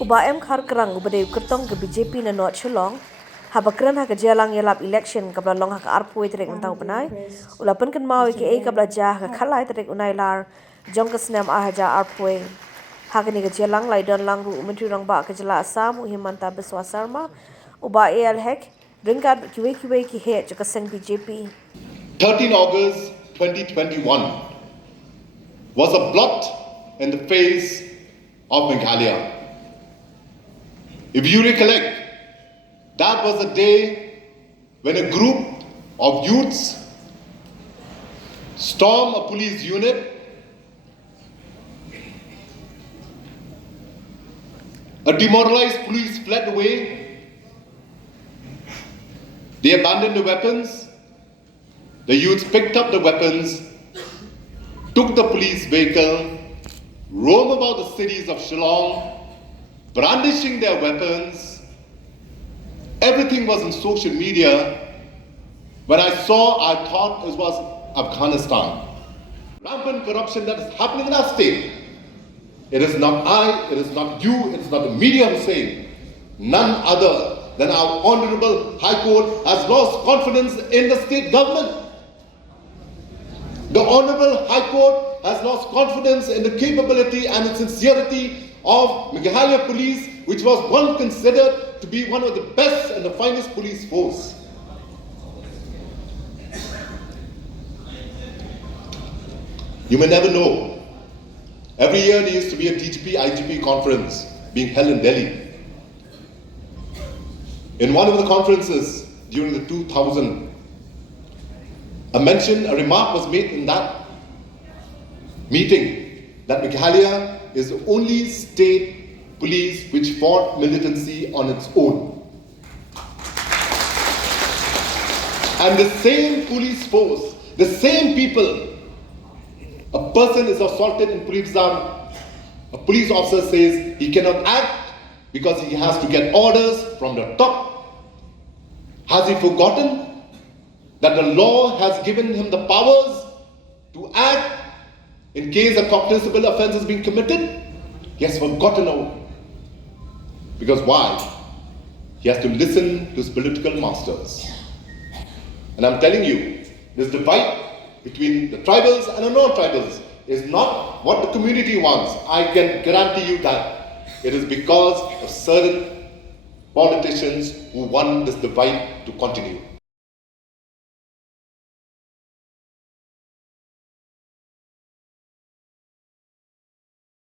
Uba em Kharkrang ubade kertong ke BJP na not chelong habakran ha ke Jingialap election kabla long ha ke arpoi trek mentau penai ula Pynkynmaw ke kabla jah ke khalai trek Nailar jong ke snam ahaja arpoi ha ke ni ke Jingialang lai don lang ru menteri rang ba ke jela asam himanta beswa sarma uba al hek ringkat kiwe ki he ke seng BJP 13 August 2021 was a blot in the face of Meghalaya. If you recollect, that was a day when a group of youths stormed a police unit, a demoralized police fled away, they abandoned the weapons, the youths picked up the weapons, took the police vehicle, roamed about the cities of Shillong, brandishing their weapons. Everything was in social media. When I saw, I thought it was Afghanistan. Rampant corruption that is happening in our state. It is not I, it is not you, it is not the media who say. None other than our Honorable High Court has lost confidence in the state government. The Honorable High Court has lost confidence in the capability and the sincerity of Meghalaya Police, which was once considered to be one of the best and the finest police force. You may never know. Every year there used to be a DGP IGP conference being held in Delhi. In one of the conferences during the 2000, a remark was made in that meeting that Meghalaya is the only state police which fought militancy on its own. And the same police force, the same people, a person is assaulted in police arm, a police officer says he cannot act because he has to get orders from the top. Has he forgotten that the law has given him the powers to act in case a cognizable offense is being committed? He has forgotten all. Because why? He has to listen to his political masters. And I'm telling you, this divide between the tribals and the non-tribals is not what the community wants. I can guarantee you that. It is because of certain politicians who want this divide to continue.